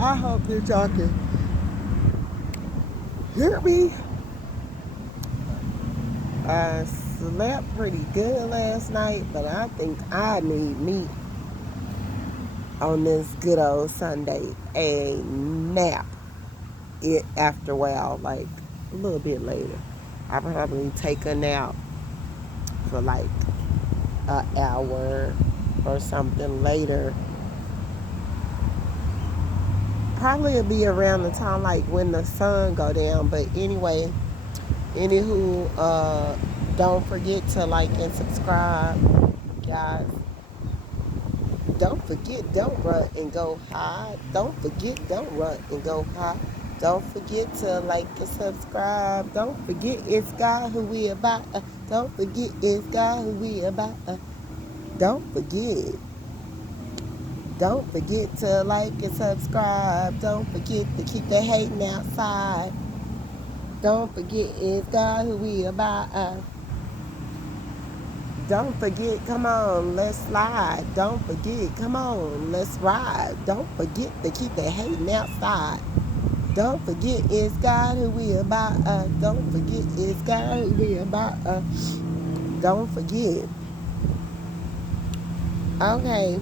I hope that y'all can hear me. I slept pretty good last night, but I think I need me on this good old Sunday a nap. It after a while, like a little bit later, I probably take a nap for like an hour or something later. Probably it'll be around the time like when the sun go down. But anyway, anywho, don't forget to like and subscribe, guys. Don't forget, don't run and go high. Don't forget, don't run and go high. Don't forget to like and subscribe. Don't forget it's God who we about. Don't forget it's God who we about. Don't forget. Don't forget to like and subscribe. Don't forget to keep the hating outside. Don't forget it's God who we about. Don't forget, come on, let's slide. Don't forget, come on, let's ride. Don't forget to keep the hating outside. Don't forget it's God who we about. Don't forget it's God who we about. Don't forget. Okay.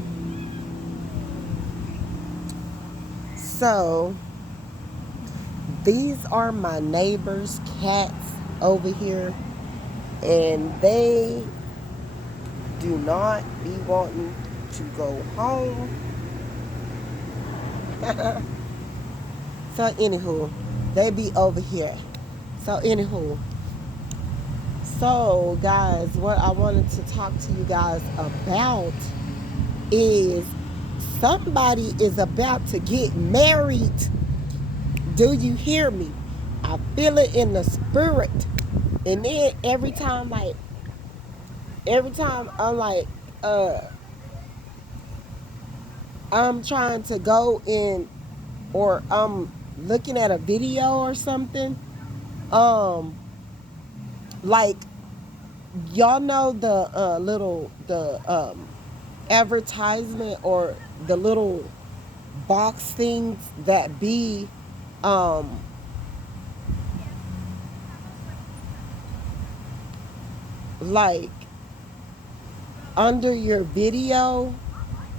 So these are my neighbor's cats over here, and they do not be wanting to go home. So anywho, they be over here. So anywho, so guys, what I wanted to talk to you guys about is somebody is about to get married. Do you hear me? I feel it in the spirit. And then every time I'm like, I'm trying to go in, or I'm looking at a video or something, um, like y'all know the little the advertisement or the little box things that be um like under your video,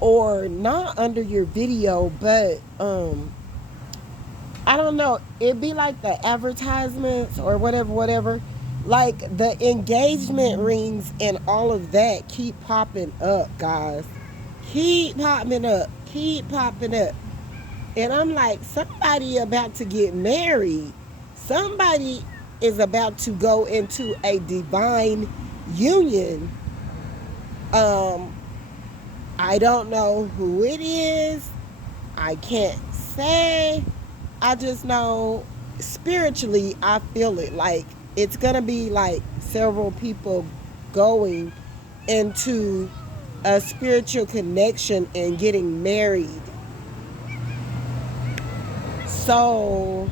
or not under your video, but I don't know, it'd be like the advertisements or whatever, like the engagement rings and all of that keep popping up, guys. Keep popping up. And I'm like, somebody about to get married. Somebody is about to go into a divine union. Um, I don't know who it is. I can't say. I just know spiritually I feel it. Like it's gonna be like several people going into a spiritual connection and getting married. So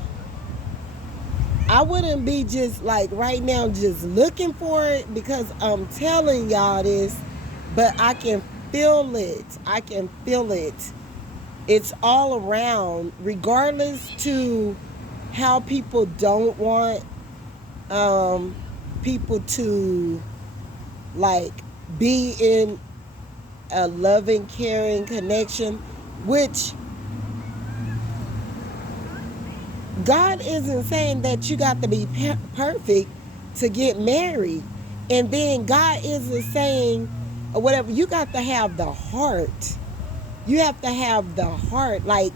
I wouldn't be just like right now just looking for it, because I'm telling y'all this, but I can feel it. I can feel it. It's all around, regardless to how people don't want people to like be in a loving, caring connection, which God isn't saying that you got to be perfect to get married. And then God isn't saying, or whatever, you got to have the heart. You have to have the heart. Like,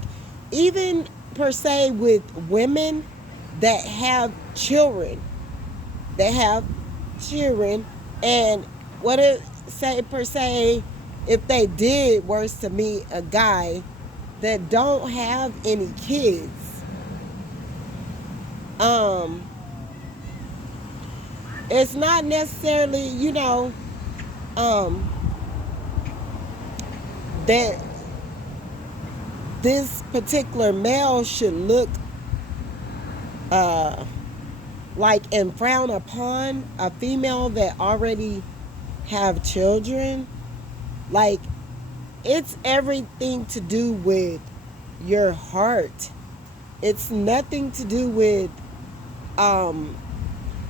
even per se with women that have children, and what it say per se, if they did worse to meet a guy that don't have any kids, um it's not necessarily, um that this particular male should look uh like and frown upon a female that already have children. Like, it's everything to do with your heart. It's nothing to do with um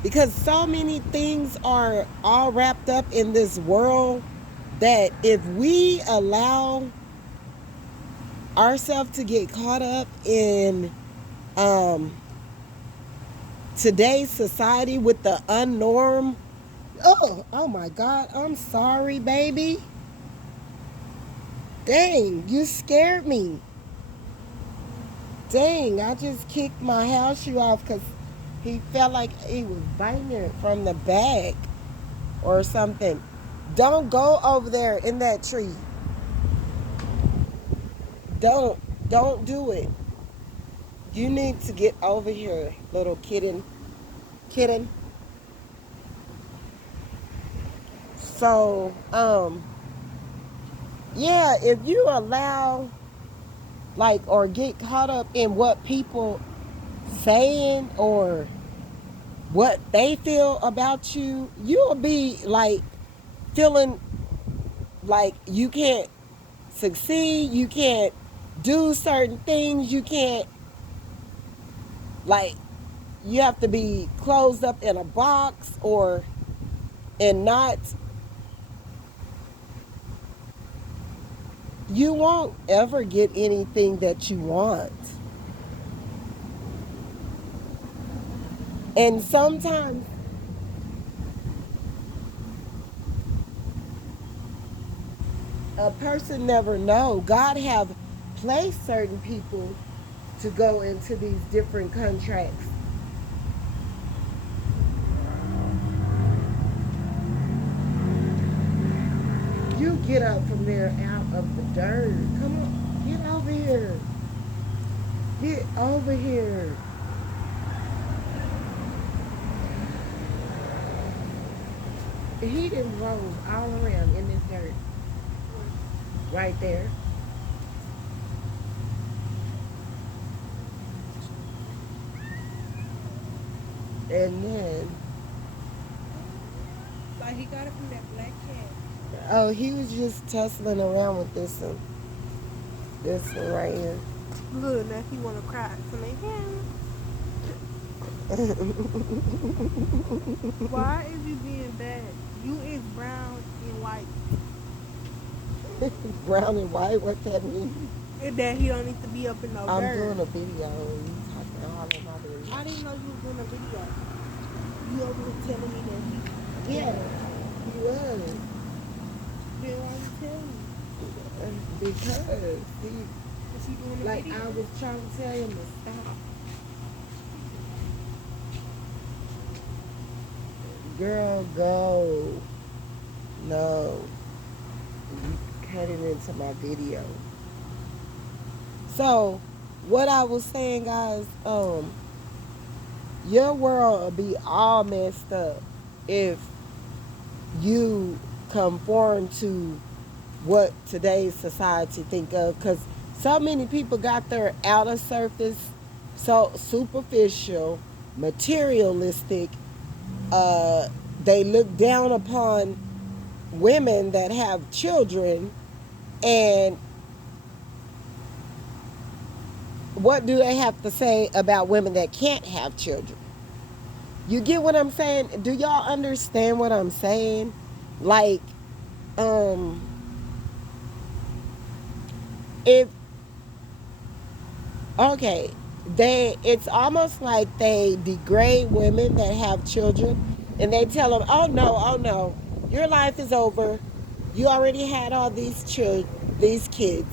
because so many things are all wrapped up in this world that if we allow ourselves to get caught up in um today's society with the unnorm. Oh my God, I'm sorry, baby. Dang, you scared me. Dang, I just kicked my house shoe off because he felt like he was biting it from the back or something. Don't go over there in that tree. Don't. Don't do it. You need to get over here, little kitten. Kitten. So, yeah, if you allow, like, or get caught up in what people saying or what they feel about you, you'll be like feeling like you can't succeed, you can't do certain things, you can't, like, you have to be closed up in a box or and not, you won't ever get anything that you want. And sometimes a person never know. God have placed certain people to go into these different contracts. You get up from there out of the dirt. Come on, get over here. Get over here. He done rolled all around in this dirt. Right there. And then, Like he got it from that black cat. oh, he was just tussling around with this one. This one right here. Look, now he wanna cry. So like, why is you being bad? You is brown and white. Brown and white, what that mean? And that he don't need to be up in no I'm dirt. doing a video. You talking all in my video. I didn't know you was doing a video. You over here telling me that he Yeah, bad. he was. Then why you tell me? Because he, Is he doing a like, video? I was trying to tell him to stop. Girl, go. No. You cut it into my video. So, what I was saying, guys, your world will be all messed up if you conform to what today's society think of, because so many people got their outer surface so superficial, materialistic. uh, they look down upon women that have children, and what do they have to say about women that can't have children? You get what I'm saying? Do y'all understand what I'm saying? Like, um, if okay, it's almost like they degrade women that have children, and they tell them, oh no, your life is over. You already had all these children, these kids.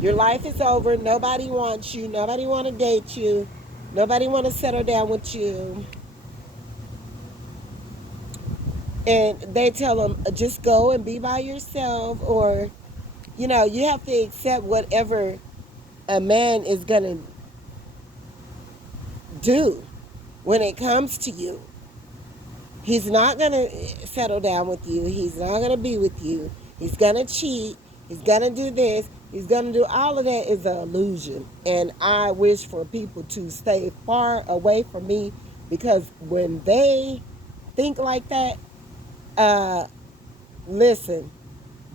Your life is over. Nobody wants you. Nobody want to date you. Nobody want to settle down with you. And they tell them, just go and be by yourself, or you have to accept whatever a man is gonna do when it comes to you. He's not going to settle down with you. He's not going to be with you. He's going to cheat. He's going to do this. He's going to do all of that is an illusion. And I wish for people to stay far away from me, because when they think like that, uh, listen,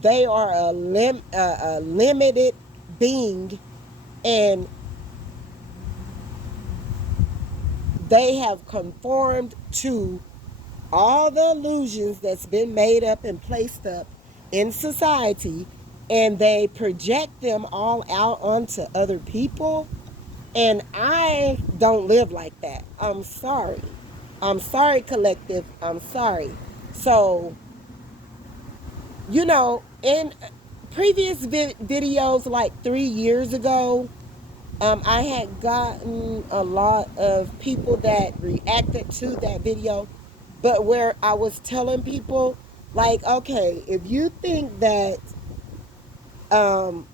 they are a limited being, And they have conformed to all the illusions that's been made up and placed up in society, and they project them all out onto other people. And I don't live like that. I'm sorry. I'm sorry, collective. I'm sorry. So, in previous videos, like 3 years ago, I had gotten a lot of people that reacted to that video, but where I was telling people, like, okay, if you think that um,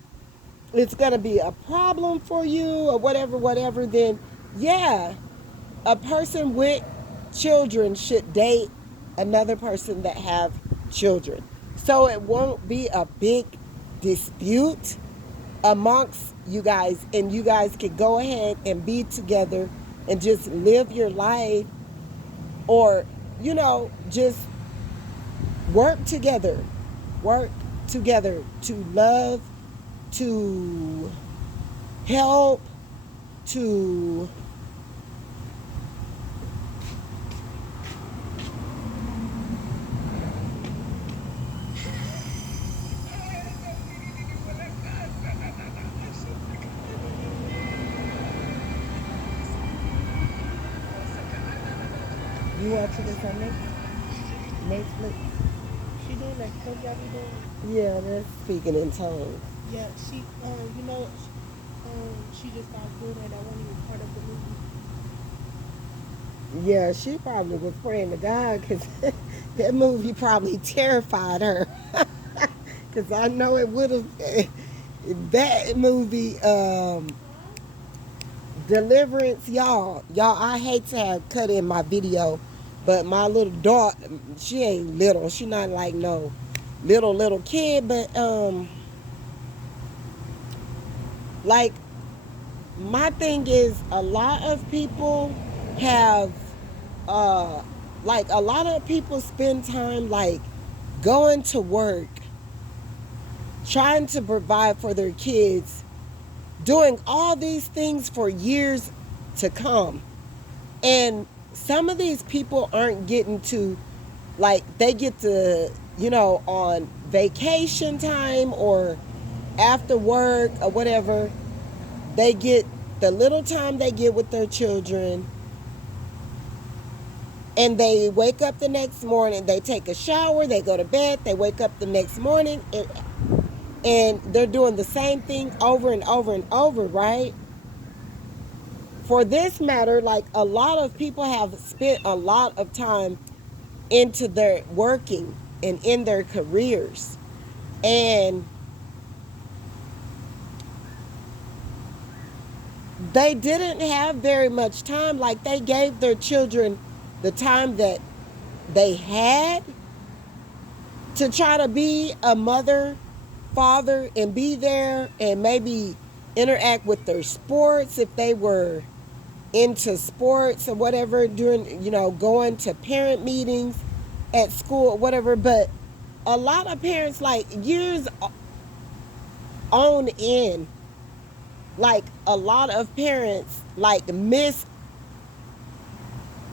it's going to be a problem for you or whatever, then yeah, a person with children should date another person that have children. So it won't be a big dispute amongst you guys, and you guys can go ahead and be together and just live your life, or just work together. Work together to love, to help, to you watching this on Netflix? She doing that Punjabi doing. Yeah, that's speaking in tongues. Yeah, she, she just started doing that. I wasn't even part of the movie. Yeah, she probably was praying to God because that movie probably terrified her. Because I know it would have. That movie, Deliverance, y'all, I hate to have cut in my video, but my little daughter, she ain't little. She not like no little kid, but like, my thing is, a lot of people have like, a lot of people spend time like going to work, trying to provide for their kids, doing all these things for years to come. And some of these people aren't getting to, like, they get to, on vacation time or after work or whatever, they get the little time they get with their children, and they wake up the next morning, they take a shower, they go to bed, they wake up the next morning, and they're doing the same thing over and over and over, right? For this matter, like, a lot of people have spent a lot of time into their working and in their careers, and they didn't have very much time. Like, they gave their children the time that they had to try to be a mother, father, and be there, and maybe interact with their sports if they were into sports or whatever, during, going to parent meetings at school or whatever. But a lot of parents, like, years on in, like, a lot of parents, like, miss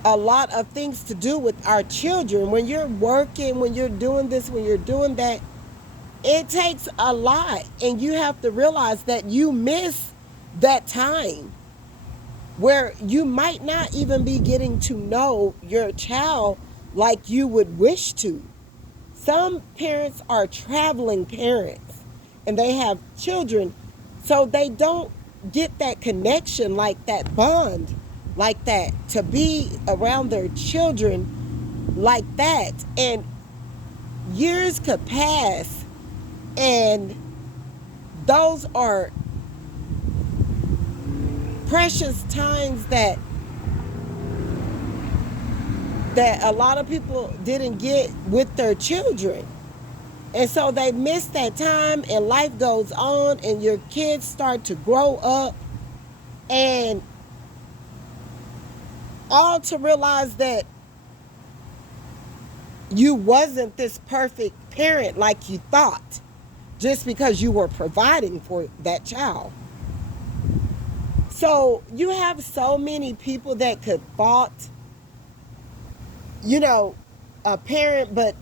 a lot of things to do with our children. When you're working, when you're doing this, when you're doing that, it takes a lot, and you have to realize that you miss that time where you might not even be getting to know your child like you would wish to. Some parents are traveling parents, and they have children, so they don't get that connection, like that bond, like that, to be around their children like that. And years could pass, and those are precious times that a lot of people didn't get with their children. And so they miss that time, and life goes on, and your kids start to grow up, and all to realize that you wasn't this perfect parent like you thought, just because you were providing for that child. So you have so many people that could fault, you know, a parent, but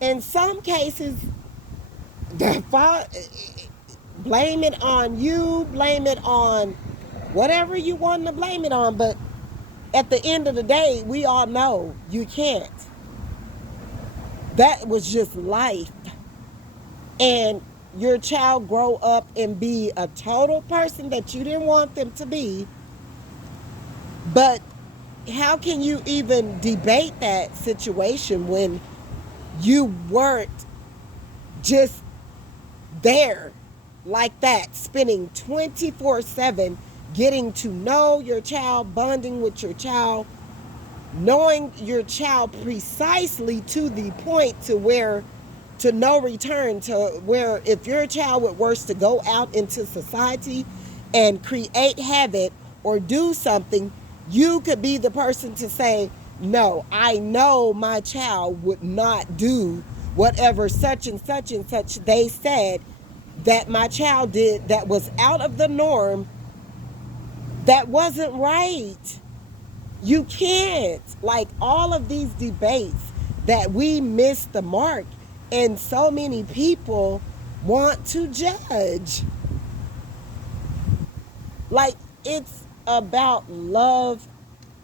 in some cases, the fault, blame it on you, blame it on whatever you want to blame it on. But at the end of the day, we all know you can't. That was just life. And your child grow up and be a total person that you didn't want them to be. But how can you even debate that situation when you weren't just there like that, spending 24/7 getting to know your child, bonding with your child, knowing your child precisely to the point to where to no return, to where if your child were to go out into society and create havoc or do something, you could be the person to say, no, I know my child would not do whatever such and such they said that my child did that was out of the norm, that wasn't right. You can't. Like, all of these debates that we miss the mark, and so many people want to judge. Like, it's about love,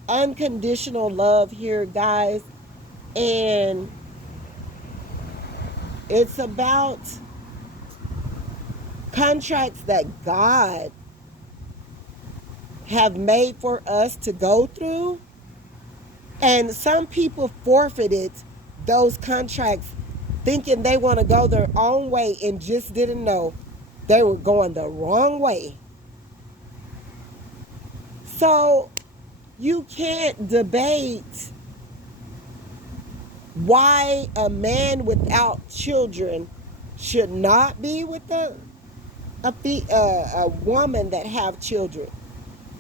unconditional love here, guys. And it's about contracts that God have made for us to go through. And some people forfeited those contracts thinking they want to go their own way and just didn't know they were going the wrong way. So you can't debate why a man without children should not be with a woman that have children.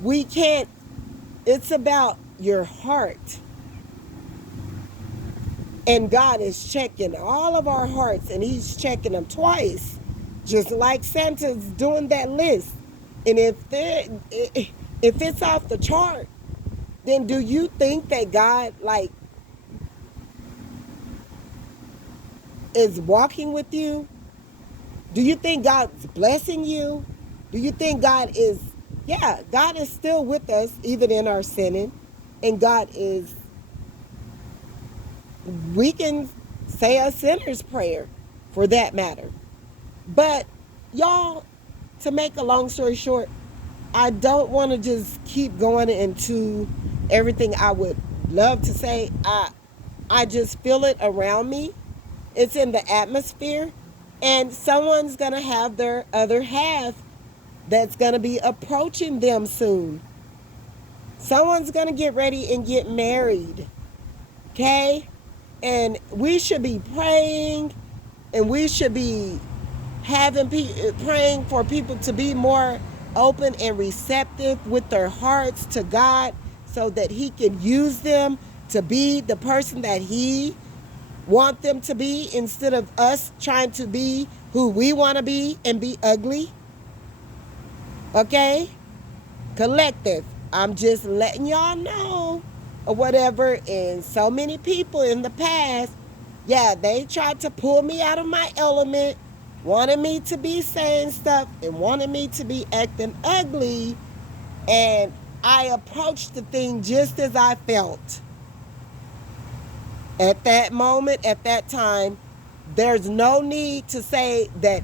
We can't. It's about your heart. And God is checking all of our hearts, and he's checking them twice, just like Santa's doing that list. And if it's off the chart, then do you think that God, like, is walking with you? Do you think God's blessing you? Do you think God is, yeah, God is still with us even in our sinning. And God is, we can say a sinner's prayer for that matter. But y'all, to make a long story short, I don't want to just keep going into everything I would love to say. I just feel it around me. It's in the atmosphere. And someone's going to have their other half that's going to be approaching them soon. Someone's going to get ready and get married. Okay? And we should be praying, and we should be praying for people to be more open and receptive with their hearts to God, so that he can use them to be the person that he want them to be, instead of us trying to be who we want to be and be ugly. Okay? Collective. I'm just letting y'all know or whatever. And so many people in the past, yeah, they tried to pull me out of my element, wanted me to be saying stuff and wanted me to be acting ugly. And I approached the thing just as I felt. At that moment, at that time, there's no need to say that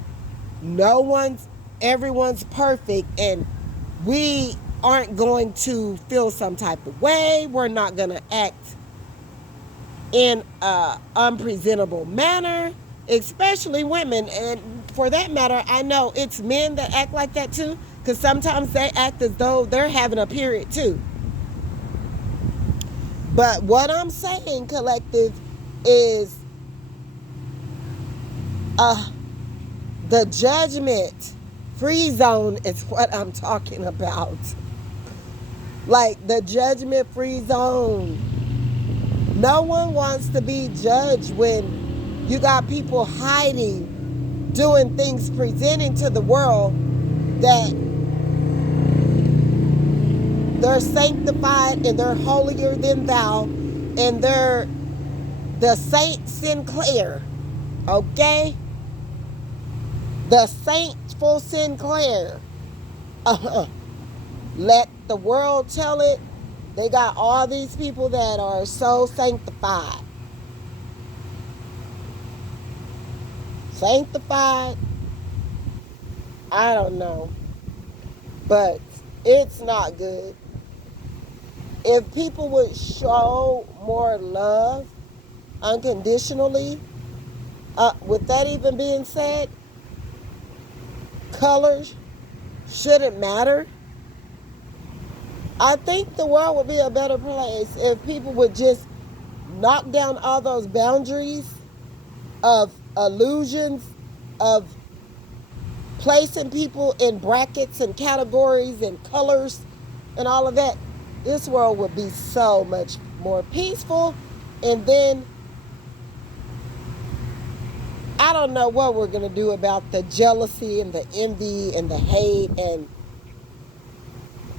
everyone's perfect and we aren't going to feel some type of way. We're not going to act in an unpresentable manner, especially women. And for that matter, I know it's men that act like that too, because sometimes they act as though they're having a period too. But what I'm saying, collective, is the judgment free zone is what I'm talking about. Like, the judgment free zone. No one wants to be judged when you got people hiding, doing things, presenting to the world that they're sanctified and they're holier than thou, and they're the Saint Sinclair, okay? The Saintful Sinclair. Let the world tell it. They got all these people that are so sanctified. Sanctified? I don't know. But it's not good. If people would show more love unconditionally, with that even being said, colors shouldn't matter. I think the world would be a better place if people would just knock down all those boundaries of illusions, of placing people in brackets and categories and colors and all of that. This world would be so much more peaceful. And then I don't know what we're going to do about the jealousy and the envy and the hate. And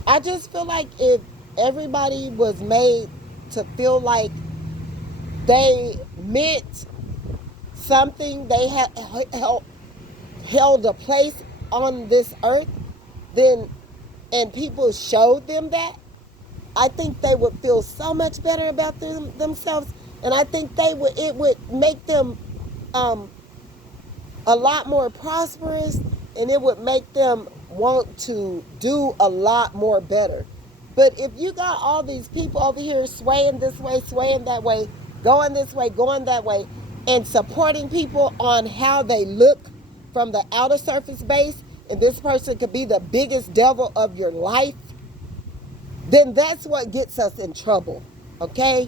I just feel like if everybody was made to feel like they meant something, they had held a place on this earth, then, and people showed them that, I think they would feel so much better about themselves, and I think it would make them a lot more prosperous, and it would make them want to do a lot more better. But if you got all these people over here swaying this way, swaying that way, going this way, going that way, and supporting people on how they look from the outer surface base, and this person could be the biggest devil of your life, then that's what gets us in trouble, okay?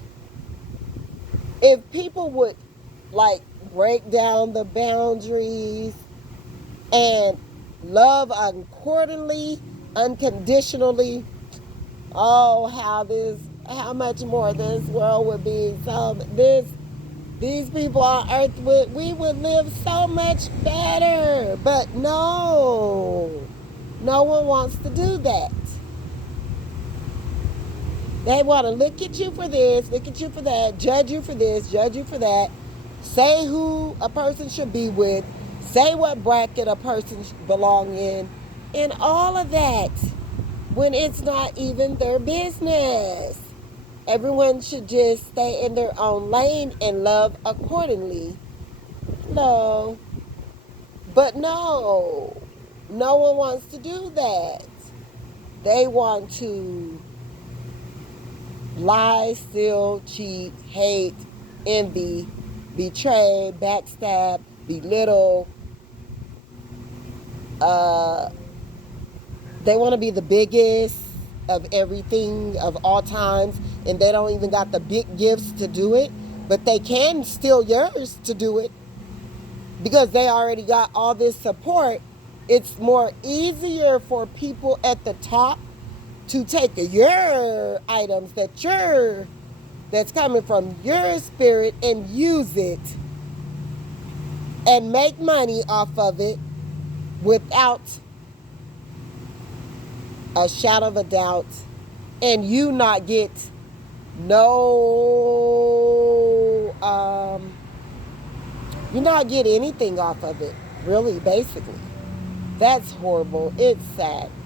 If people would, like, break down the boundaries and love accordingly, unconditionally, oh, how much more this world would be. So these people on earth we would live so much better. But no one wants to do that. They want to look at you for this, look at you for that, judge you for this, judge you for that, say who a person should be with, say what bracket a person belong in, and all of that, when it's not even their business. Everyone should just stay in their own lane and love accordingly. No. But no one wants to do that. They want to lie, steal, cheat, hate, envy, betray, backstab, belittle. They want to be the biggest of everything of all times, and they don't even got the big gifts to do it, but they can steal yours to do it because they already got all this support. It's more easier for people at the top to take your items that's coming from your spirit and use it and make money off of it without a shadow of a doubt, and you not get you not get anything off of it, really, basically. That's horrible. It's sad.